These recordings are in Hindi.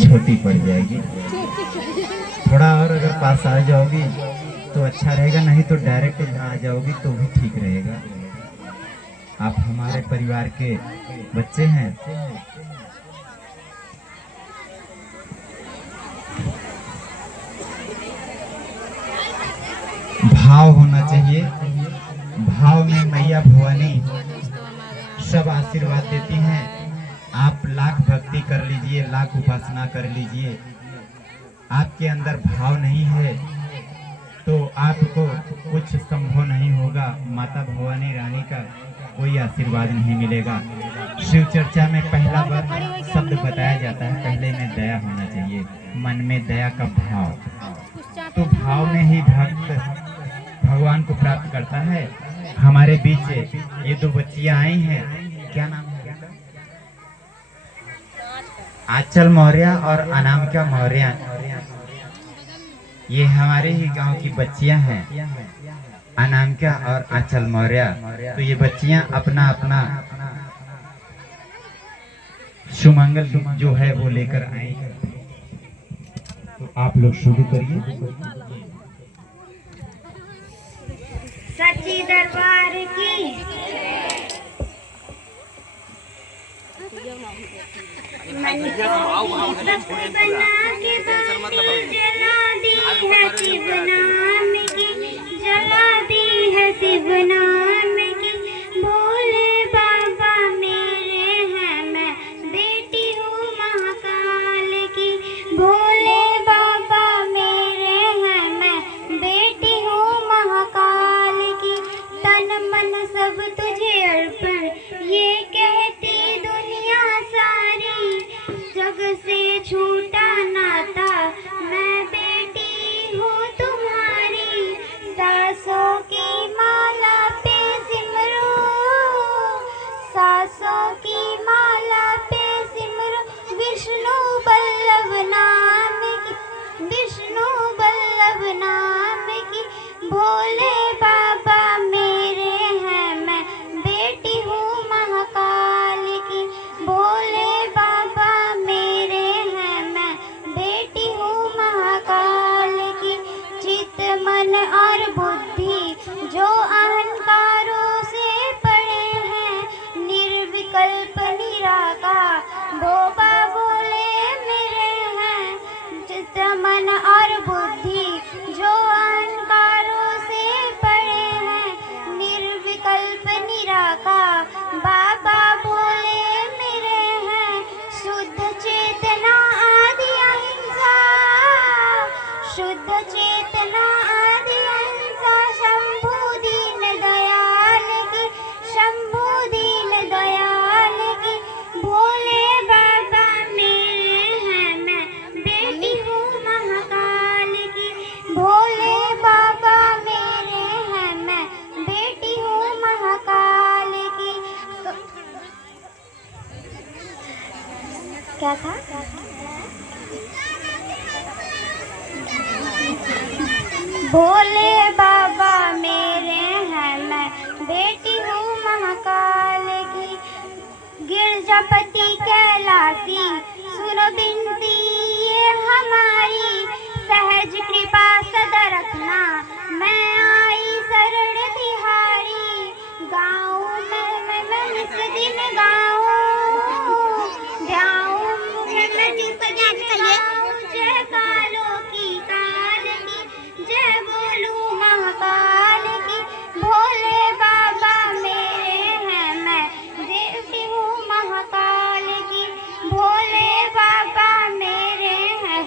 छोटी पड़ जाएगी। थोड़ा और अगर पास आ जाओगी तो अच्छा रहेगा, नहीं तो डायरेक्ट यहाँ आ जाओगी तो भी ठीक रहेगा। आप हमारे परिवार के बच्चे हैं। भाव होना चाहिए, भाव में मैया भवानी सब आशीर्वाद देती हैं। आप लाख भक्ति कर लीजिए, लाख उपासना कर लीजिए, आपके अंदर भाव नहीं है तो आपको कुछ संभव नहीं होगा। माता भवानी रानी का कोई आशीर्वाद नहीं मिलेगा। शिव चर्चा में पहला बार शब्द बताया जाता है, पहले में दया होना चाहिए, मन में दया का भाव। तो भाव में ही भक्त भगवान को प्राप्त करता है। हमारे बीच ये दो बच्चियां आई हैं, क्या नाम है? आंचल मौर्य और अनामिका मौर्य। ये हमारे ही गांव की बच्चियां हैं, अनामिका और आंचल मौर्य। तो ये बच्चियां अपना अपना सुमंगल जो है वो लेकर आई। तो आप लोग शुरू करिए। सच्ची दरबार की मन को बना के जला दी है शिव नाम की, जला दी है शिव नाम की। भोले बाबा मेरे हैं, मैं बेटी हूँ महाकाल की। भोले बाबा मेरे हैं, मैं बेटी हूँ महाकाल की। तन मन सब तुझे अर्पण, ये कहती दुनिया सारी। जग से छूटा नाता, मैं बेटी हूँ तुम्हारी। सासों की माला पे सिमरो, सासों की माला पे सिमरो विष्णु बल्लभ नाम की, विष्णु बल्लभ नाम की। भोले बाबा मेरे हैं, मैं बेटी हूँ महाकाल की। भोले बाबा मेरे हैं, मैं बेटी हूँ महाकाल की। चित मन और बुद्धि जो अहंकारों से पड़े हैं, निर्विकल्प निराकार बोबा बोले मेरे हैं। चित मन और बुद्धि जो अहंकारों से पड़े हैं, निर्विकल्प निराकार बाबा बोले मेरे हैं। शुद्ध चेतना आदि अहिंसा, शुद्ध चेतना आदि अहिंसा। शंभु दीन दयाल की, शंभु दीन दयाल की। भोले बाबा मेरे हैं, मैं बेटी हूँ महाकाल की। भोले बाबा मेरे हैं, मैं बेटी हूँ महाकाल की। क्या था? भोले बाबा मेरे हैं, मैं बेटी हूँ महाकाल की। गिरजापति कैलासी सुनो बिनती ये हमारी, सहज कृपा सदा रखना, मैं आई शरण तिहारी। गाँव में मैं नित दिन गाऊं, गाऊं मैं जय कालों की काल की, जय बोलूं महाकाल की। भोले बाबा मेरे हैं, मैं देवती हूँ महाकाल की। भोले बाबा मेरे हैं,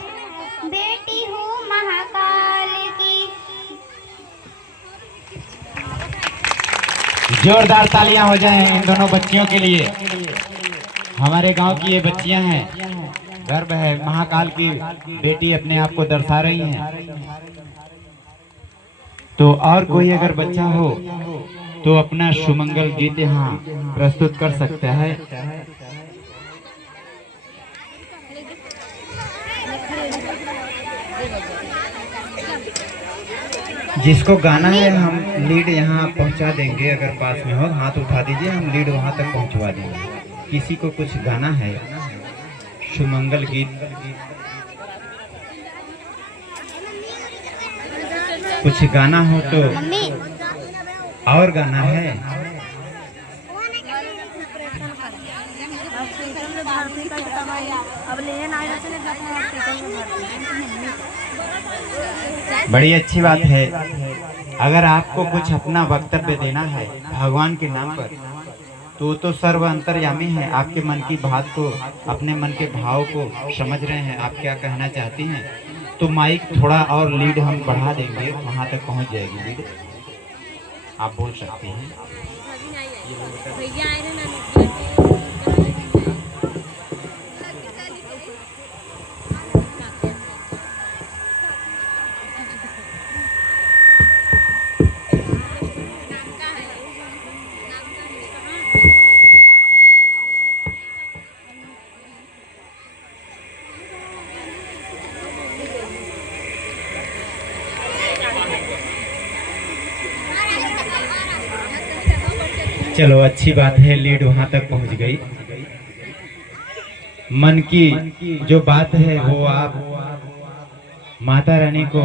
बेटी हूँ महाकाल की। जोरदार तालियां हो जाएं इन दोनों बच्चियों के लिए। हमारे गांव की ये बच्चियां हैं, गर्व है, महाकाल की बेटी अपने आप को दर्शा रही हैं। तो और कोई अगर बच्चा हो तो अपना सुमंगल गीत यहाँ प्रस्तुत कर सकता है। जिसको गाना है हम लीड यहाँ पहुँचा देंगे, अगर पास में हो हाथ उठा दीजिए, हम लीड वहाँ तक पहुँचवा देंगे। किसी को कुछ गाना है सुमंगल गीत कुछ गाना हो तो मम्मी और गाना है। बड़ी अच्छी बात है। अगर आपको कुछ अपना वक्तव्य देना है भगवान के नाम पर तो सर्व अंतर्यामी है। आपके मन की बात को, अपने मन के भाव को समझ रहे हैं, आप क्या कहना चाहती हैं। तो माइक थोड़ा और लीड हम बढ़ा देंगे, वहां तक पहुंच जाएगी लीड, आप बोल सकती हैं। चलो अच्छी बात है, लीड वहां तक पहुंच गई। मन की जो बात है वो आप माता रानी को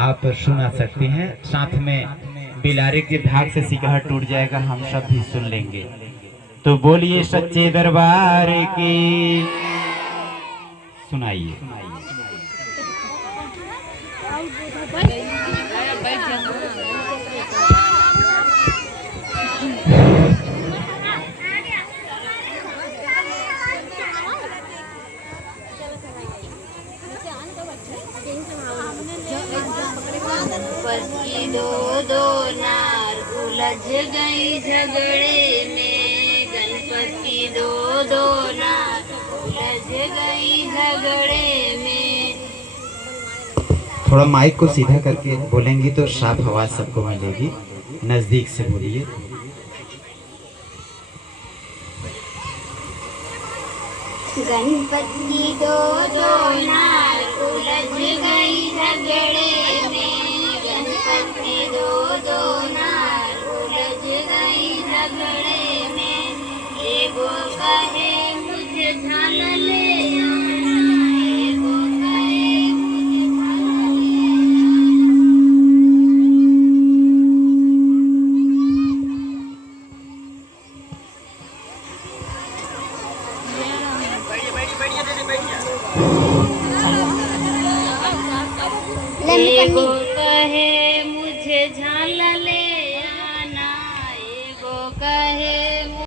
आप सुना सकती हैं। साथ में बिलारे के धाग से सिकहर टूट जाएगा, हम सब भी सुन लेंगे। तो बोलिए सच्चे दरबार की, सुनाइए। पति दो नार उलझ गई झगड़े में, गणपति दो नार उलझ गई झगड़े में। थोड़ा माइक को सीधा करके बोलेंगी तो साफ आवाज सबको मिलेगी, नजदीक से बोलिए। गणपति दो नार उलझ गई झगड़े में, गणपति दो नार उलझ गई झगड़े में। एगो कहे मुझे झाल ले आना, एगो कहे मुझे झाल ले आना। एगो कहे